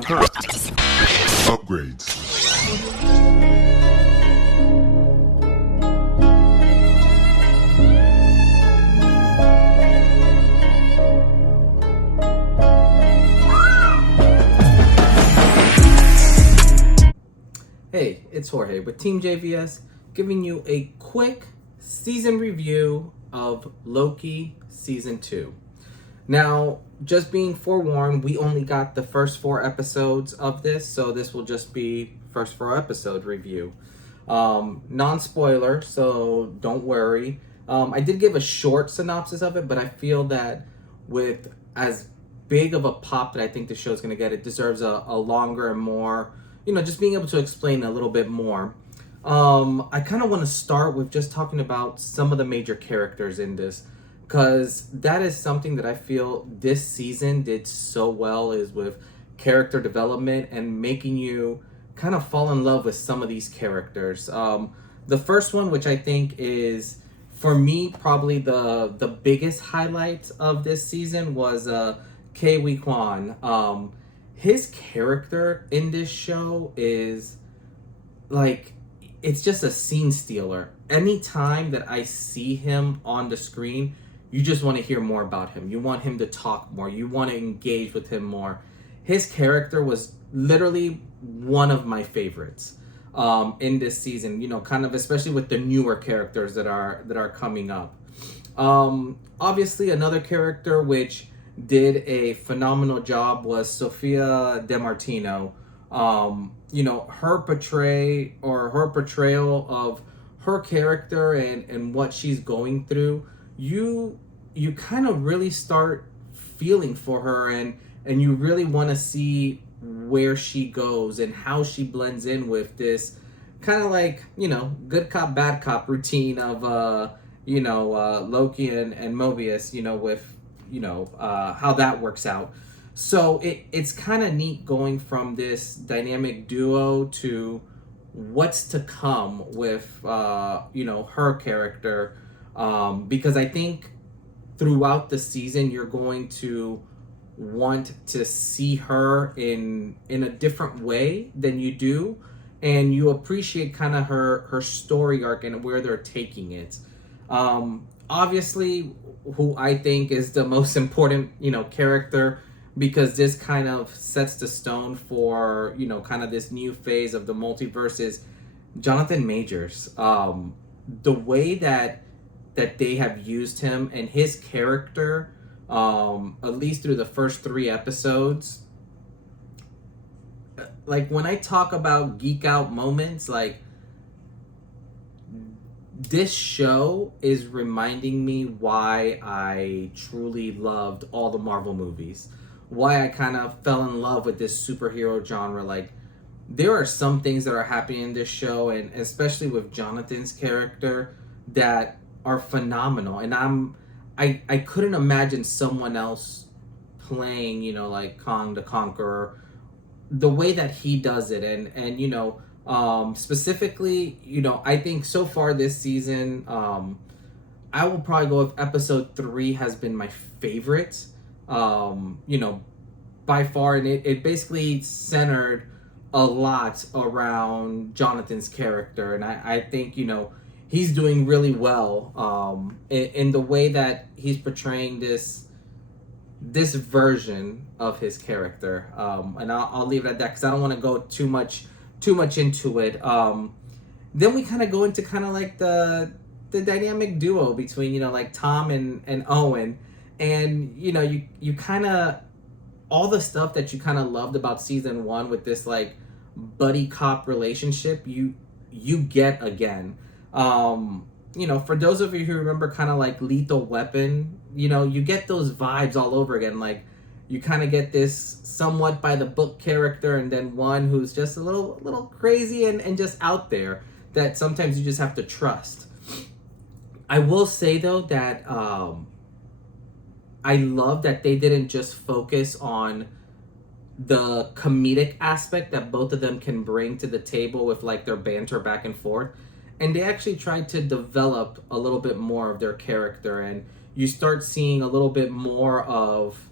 Upgrades. Hey, it's Jorge with TeamJVS, giving you a quick season review of Loki Season 2. Now, just being forewarned, we only got the first 4 episodes of this, so this will just be first 4 episode review. Non-spoiler, so don't worry. I did give a short synopsis of it, but I feel that with as big of a pop that I think the show's going to get, it deserves a longer and more, just being able to explain a little bit more. I kind of want to start with just talking about some of the major characters in this, because that is something that I feel this season did so well, is with character development and making you kind of fall in love with some of these characters. The first one, which I think is, for me, probably the biggest highlight of this season, was Kiwi Kwan. His character in this show is like, it's just a scene stealer. Anytime that I see him on the screen, you just want to hear more about him. You want him to talk more. You want to engage with him more. His character was literally one of my favorites in this season, kind of especially with the newer characters that are coming up. Obviously, another character which did a phenomenal job was Sophia DeMartino. Her portrayal of her character and what she's going through, you kind of really start feeling for her, and you really want to see where she goes and how she blends in with this kind of like, good cop, bad cop routine of, Loki and Mobius, with, how that works out. So it's kind of neat going from this dynamic duo to what's to come with, her character. Because I think throughout the season, you're going to want to see her in a different way than you do. And you appreciate kind of her story arc and where they're taking it. Obviously, who I think is the most important, character, because this kind of sets the stone for, kind of this new phase of the multiverse, is Jonathan Majors. The way that they have used him and his character, at least through the first 3 episodes, like when I talk about geek out moments, like this show is reminding me why I truly loved all the Marvel movies, why I kind of fell in love with this superhero genre. Like, there are some things that are happening in this show, and especially with Jonathan's character, that are phenomenal. And I couldn't imagine someone else playing, like Kong the Conqueror, the way that he does it. And specifically, I think so far this season, I will probably go with episode 3 has been my favorite, by far. And it basically centered a lot around Jonathan's character. And I think, he's doing really well in the way that he's portraying this version of his character. And I'll leave it at that, because I don't want to go too much into it. Then we kind of go into kind of like the dynamic duo between, like Tom and Owen. And, you kind of, all the stuff that you kind of loved about season 1 with this like buddy cop relationship, you get again. For those of you who remember kind of like Lethal Weapon, you get those vibes all over again. Like, you kind of get this somewhat by the book character, and then one who's just a little crazy and just out there that sometimes you just have to trust. I will say though that I love that they didn't just focus on the comedic aspect that both of them can bring to the table with like their banter back and forth. And they actually tried to develop a little bit more of their character, and you start seeing a little bit more of,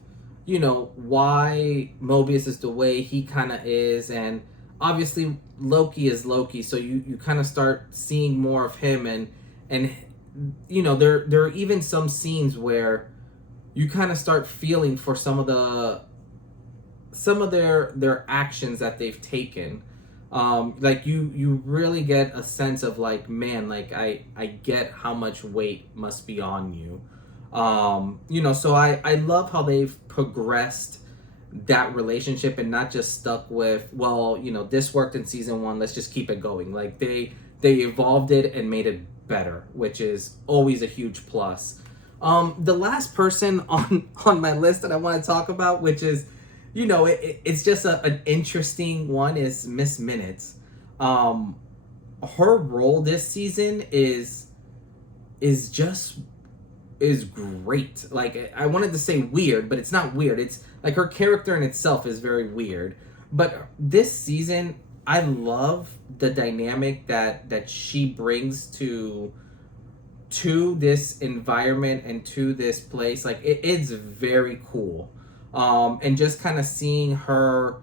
why Mobius is the way he kind of is. And obviously Loki is Loki, so you kind of start seeing more of him. And there are even some scenes where you kind of start feeling for some of their actions that they've taken. Like you really get a sense of like, man, like I get how much weight must be on you. So I love how they've progressed that relationship and not just stuck with, well, this worked in season 1, let's just keep it going. Like they evolved it and made it better, which is always a huge plus. The last person on my list that I want to talk about, which is, it's just an interesting one, is Miss Minutes. Her role this season is great. Like, I wanted to say weird, but it's not weird. It's like her character in itself is very weird. But this season, I love the dynamic that she brings to this environment and to this place. Like, it's very cool. And just kind of seeing her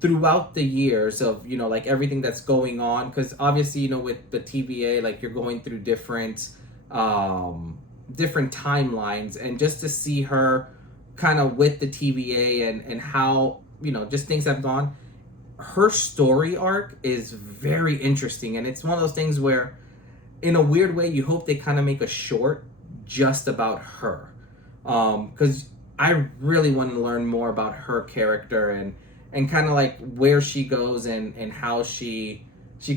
throughout the years of, like everything that's going on. Because obviously, with the TVA, like you're going through different timelines, and just to see her kind of with the TVA and how, just things have gone. Her story arc is very interesting, and it's one of those things where, in a weird way, you hope they kind of make a short just about her. Because I really want to learn more about her character and kind of like where she goes and how she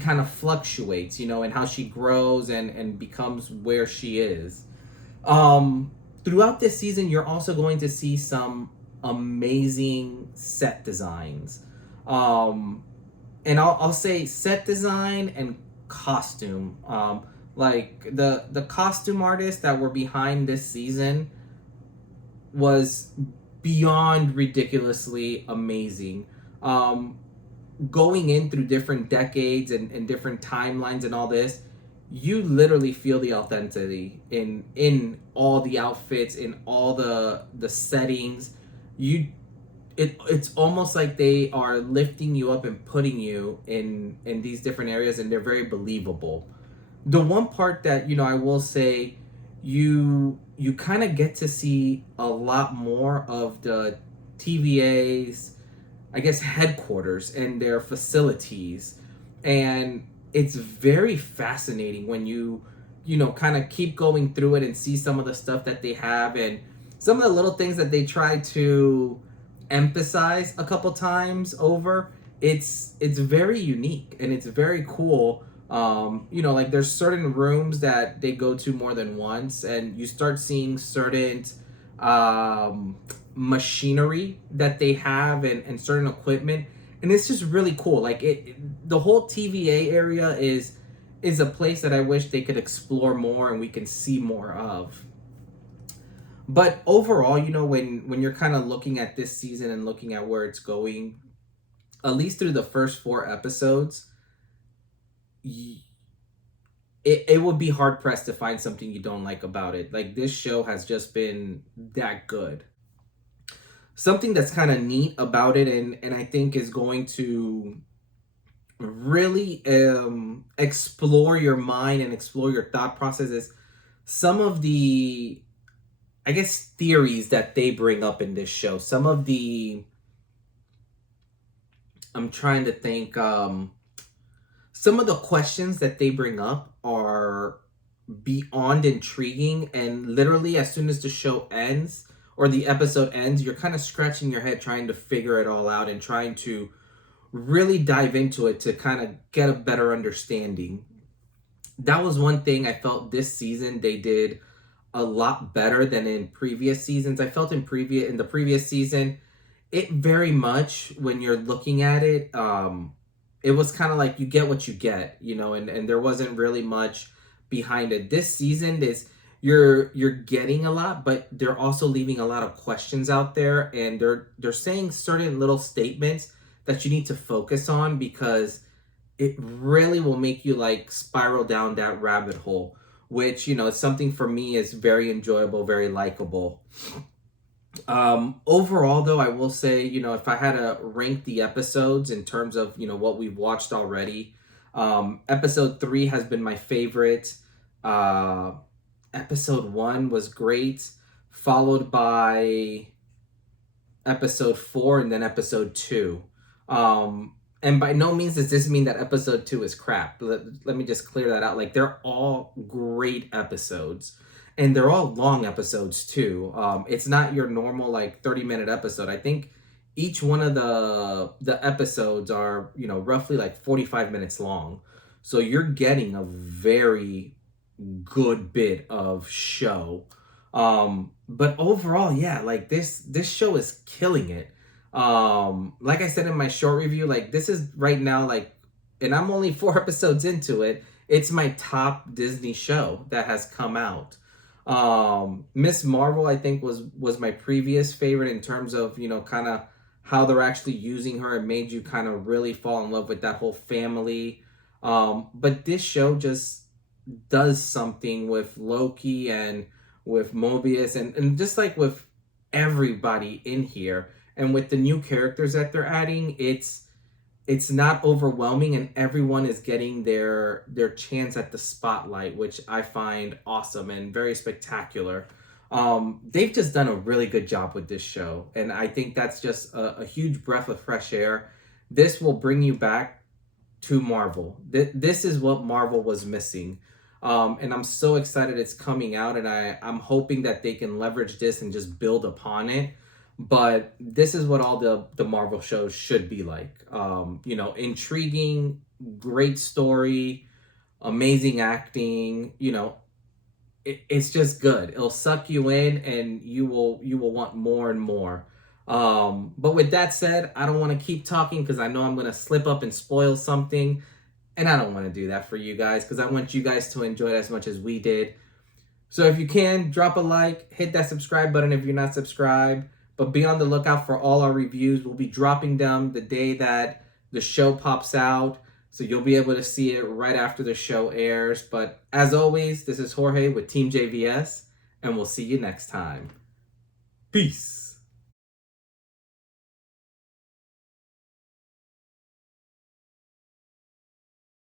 kind of fluctuates, and how she grows and becomes where she is. Throughout this season, you're also going to see some amazing set designs. And I'll say set design and costume. Like the costume artists that were behind this season was beyond ridiculously amazing. Going in through different decades and different timelines and all this, you literally feel the authenticity in all the outfits, in all the settings. It's almost like they are lifting you up and putting you in these different areas, and they're very believable. The one part that I will say, you kind of get to see a lot more of the TVA's, I guess, headquarters and their facilities, and it's very fascinating when you kind of keep going through it and see some of the stuff that they have and some of the little things that they try to emphasize a couple times over. It's very unique and it's very cool. Like there's certain rooms that they go to more than once, and you start seeing certain machinery that they have and certain equipment, and it's just really cool. Like the whole TVA area is a place that I wish they could explore more and we can see more of. But overall, when you're kind of looking at this season and looking at where it's going, at least through the first 4 episodes, it would be hard pressed to find something you don't like about it. Like, this show has just been that good. Something that's kind of neat about it, and I think is going to really explore your mind and explore your thought process, is some of the, I guess, theories that they bring up in this show. Some of the, I'm trying to think, some of the questions that they bring up are beyond intriguing, and literally as soon as the show ends or the episode ends, you're kind of scratching your head trying to figure it all out and trying to really dive into it to kind of get a better understanding. That was one thing I felt this season they did a lot better than in previous seasons. I felt in the previous season, it very much, when you're looking at it, it was kind of like you get what you get, and there wasn't really much behind it. This season is you're getting a lot, but they're also leaving a lot of questions out there, and they're saying certain little statements that you need to focus on, because it really will make you like spiral down that rabbit hole, which is something for me is very enjoyable, very likable. Overall, though, I will say, if I had to rank the episodes in terms of, what we've watched already, episode 3 has been my favorite. Uh, episode 1 was great, followed by episode 4 and then episode 2. And by no means does this mean that episode 2 is crap. Let me just clear that out. Like, they're all great episodes. And they're all long episodes too. It's not your normal like 30-minute episode. I think each one of the episodes are, roughly like 45 minutes long. So you're getting a very good bit of show. But overall, yeah, like this show is killing it. Like I said in my short review, like this is right now like, and I'm only 4 episodes into it. It's my top Disney show that has come out. Miss Marvel, I think, was my previous favorite in terms of, kind of how they're actually using her. It made you kind of really fall in love with that whole family. But this show just does something with Loki and with Mobius and just like with everybody in here and with the new characters that they're adding, it's not overwhelming and everyone is getting their chance at the spotlight, which I find awesome and very spectacular. They've just done a really good job with this show, and I think that's just a huge breath of fresh air. This will bring you back to Marvel. This is what Marvel was missing. And I'm so excited it's coming out, and I'm hoping that they can leverage this and just build upon it. But this is what all the Marvel shows should be like. Intriguing, great story, amazing acting. It's just good. It'll suck you in, and you will want more and more. But with that said, I don't want to keep talking because I know I'm gonna slip up and spoil something, and I don't want to do that for you guys because I want you guys to enjoy it as much as we did. So if you can, drop a like, hit that subscribe button if you're not subscribed. But be on the lookout for all our reviews. We'll be dropping them the day that the show pops out. So you'll be able to see it right after the show airs. But as always, this is Jorge with Team JVS, and we'll see you next time. Peace.